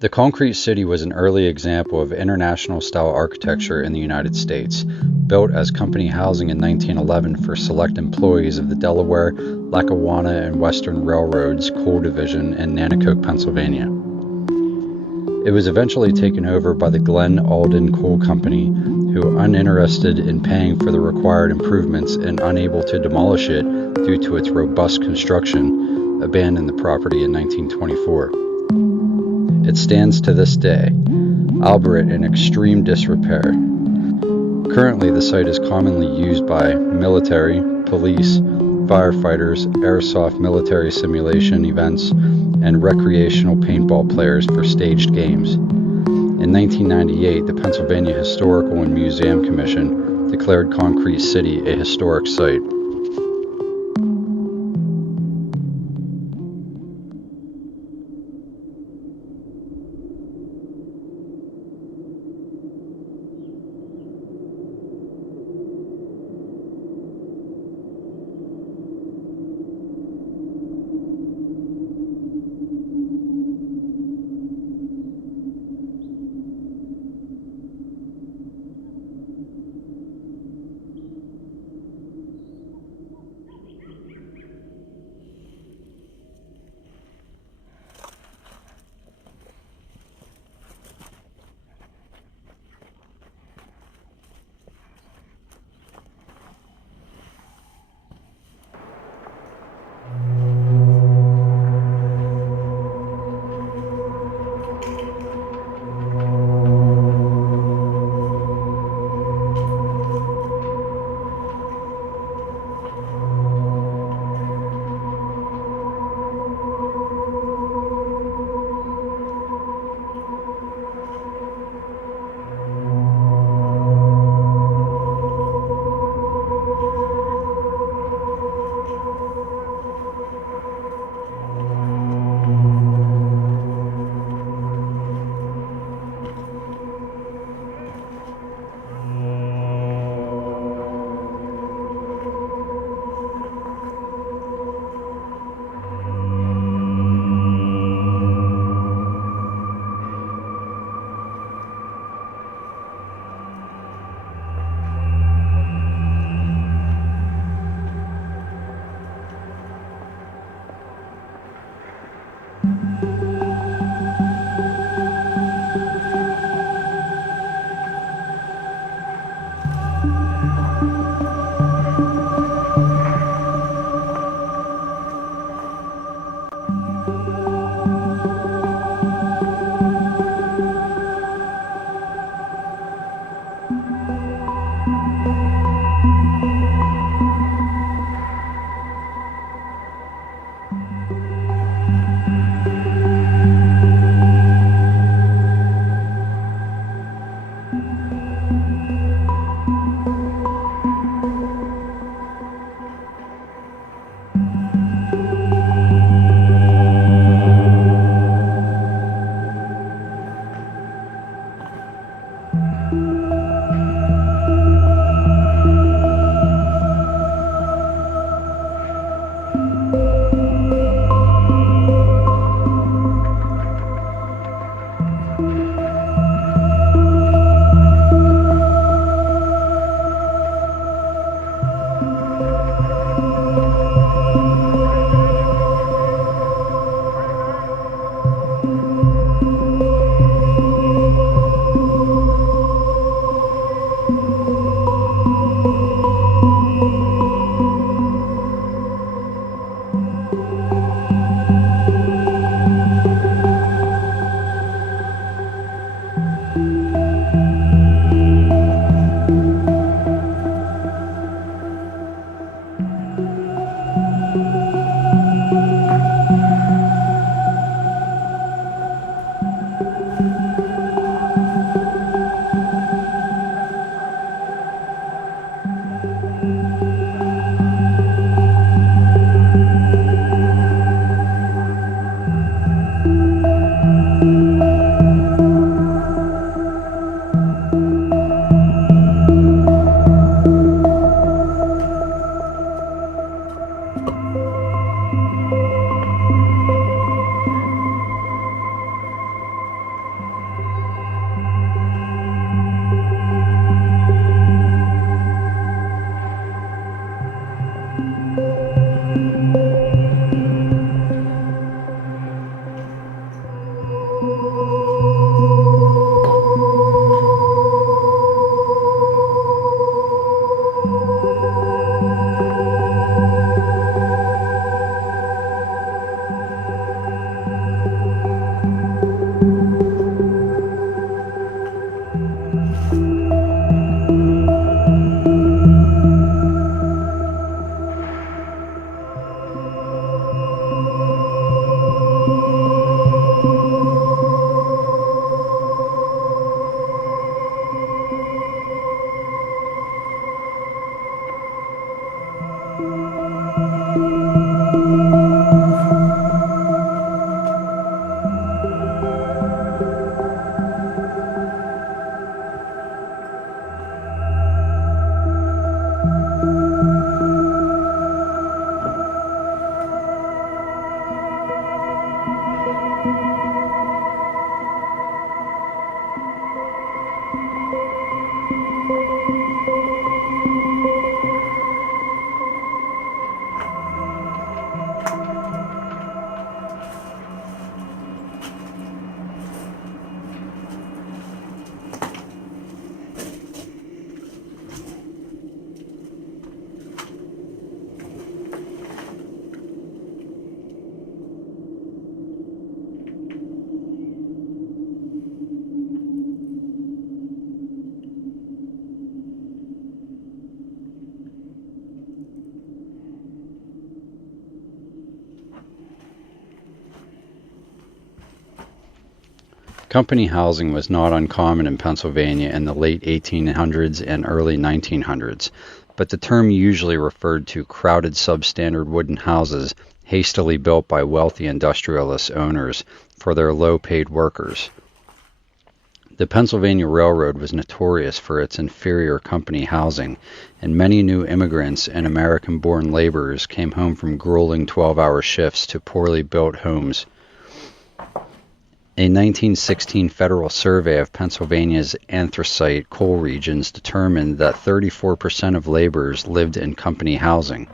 The Concrete City was an early example of international-style architecture in the United States, built as company housing in 1911 for select employees of the Delaware, Lackawanna and Western Railroad's Coal Division in Nanticoke, Pennsylvania. It was eventually taken over by the Glen Alden Coal Company, who, uninterested in paying for the required improvements and unable to demolish it due to its robust construction, abandoned the property in 1924. It stands to this day, albeit in extreme disrepair. Currently, the site is commonly used by military, police, firefighters, airsoft military simulation events, and recreational paintball players for staged games. In 1998, the Pennsylvania Historical and Museum Commission declared Concrete City a historic site. Company housing was not uncommon in Pennsylvania in the late 1800s and early 1900s, but the term usually referred to crowded substandard wooden houses hastily built by wealthy industrialist owners for their low-paid workers. The Pennsylvania Railroad was notorious for its inferior company housing, and many new immigrants and American-born laborers came home from grueling 12-hour shifts to poorly built homes. A 1916 federal survey of Pennsylvania's anthracite coal regions determined that 34% of laborers lived in company housing.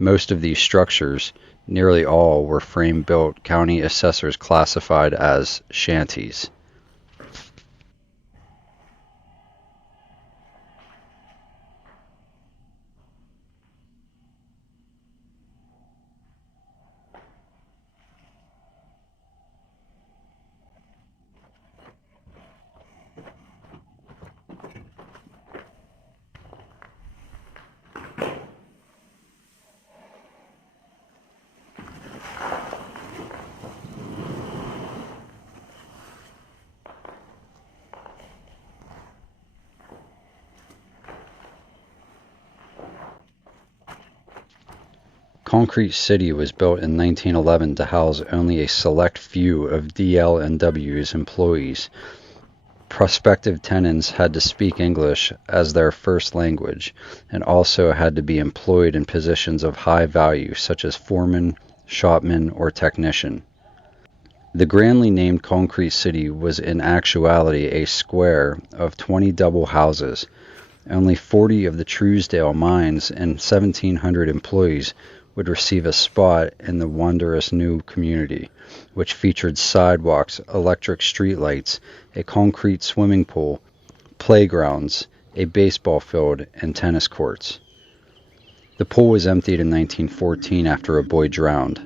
Most of these structures, nearly all, were frame-built county assessors classified as shanties. Concrete City was built in 1911 to house only a select few of DL&W's employees. Prospective tenants had to speak English as their first language and also had to be employed in positions of high value such as foreman, shopman, or technician. The grandly named Concrete City was in actuality a square of 20 double houses. Only 40 of the Truesdale mines and 1,700 employees would receive a spot in the wondrous new community, which featured sidewalks, electric streetlights, a concrete swimming pool, playgrounds, a baseball field, and tennis courts. The pool was emptied in 1914 after a boy drowned.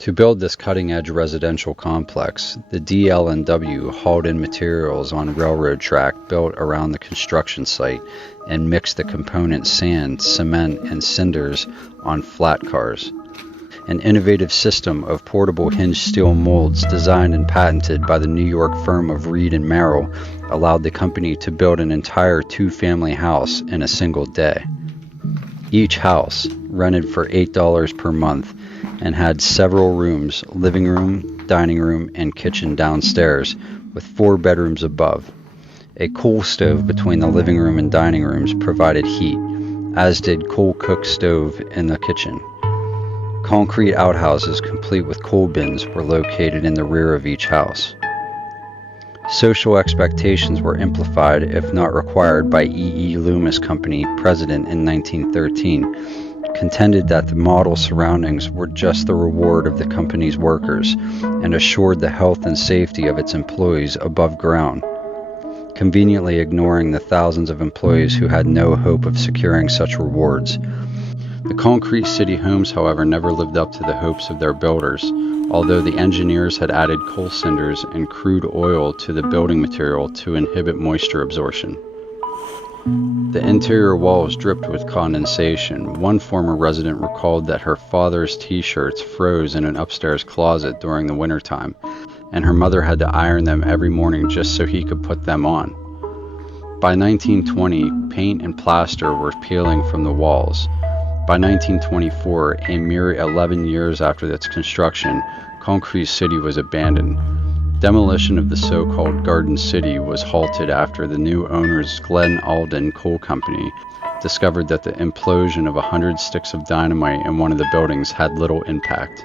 To build this cutting-edge residential complex, the DL&W hauled in materials on railroad track built around the construction site and mixed the components sand, cement, and cinders on flat cars. An innovative system of portable hinged steel molds designed and patented by the New York firm of Reed and Merrill allowed the company to build an entire two-family house in a single day. Each house, rented for $8 per month, and had several rooms, living room, dining room, and kitchen downstairs, with 4 bedrooms above. A coal stove between the living room and dining rooms provided heat, as did coal cook stove in the kitchen. Concrete outhouses complete with coal bins were located in the rear of each house. Social expectations were amplified, if not required, by E. Loomis Company president in 1913, contended that the model surroundings were just the reward of the company's workers and assured the health and safety of its employees above ground, conveniently ignoring the thousands of employees who had no hope of securing such rewards. The Concrete City homes, however, never lived up to the hopes of their builders, although the engineers had added coal cinders and crude oil to the building material to inhibit moisture absorption. The interior walls dripped with condensation. One former resident recalled that her father's t-shirts froze in an upstairs closet during the wintertime, and her mother had to iron them every morning just so he could put them on. By 1920, paint and plaster were peeling from the walls. By 1924, a mere 11 years after its construction, Concrete City was abandoned. Demolition of the so-called Garden City was halted after the new owners, Glen Alden Coal Company, discovered that the implosion of 100 sticks of dynamite in one of the buildings had little impact.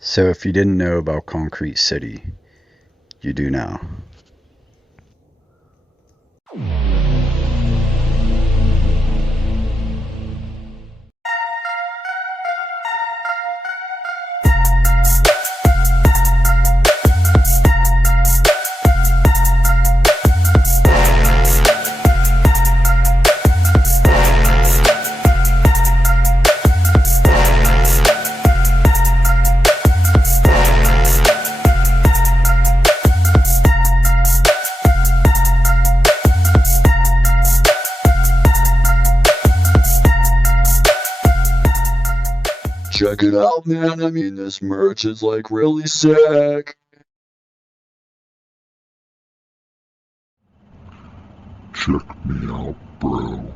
So if you didn't know about Concrete City, you do now. Check it out, man. I mean, this merch is like really sick. Check me out, bro.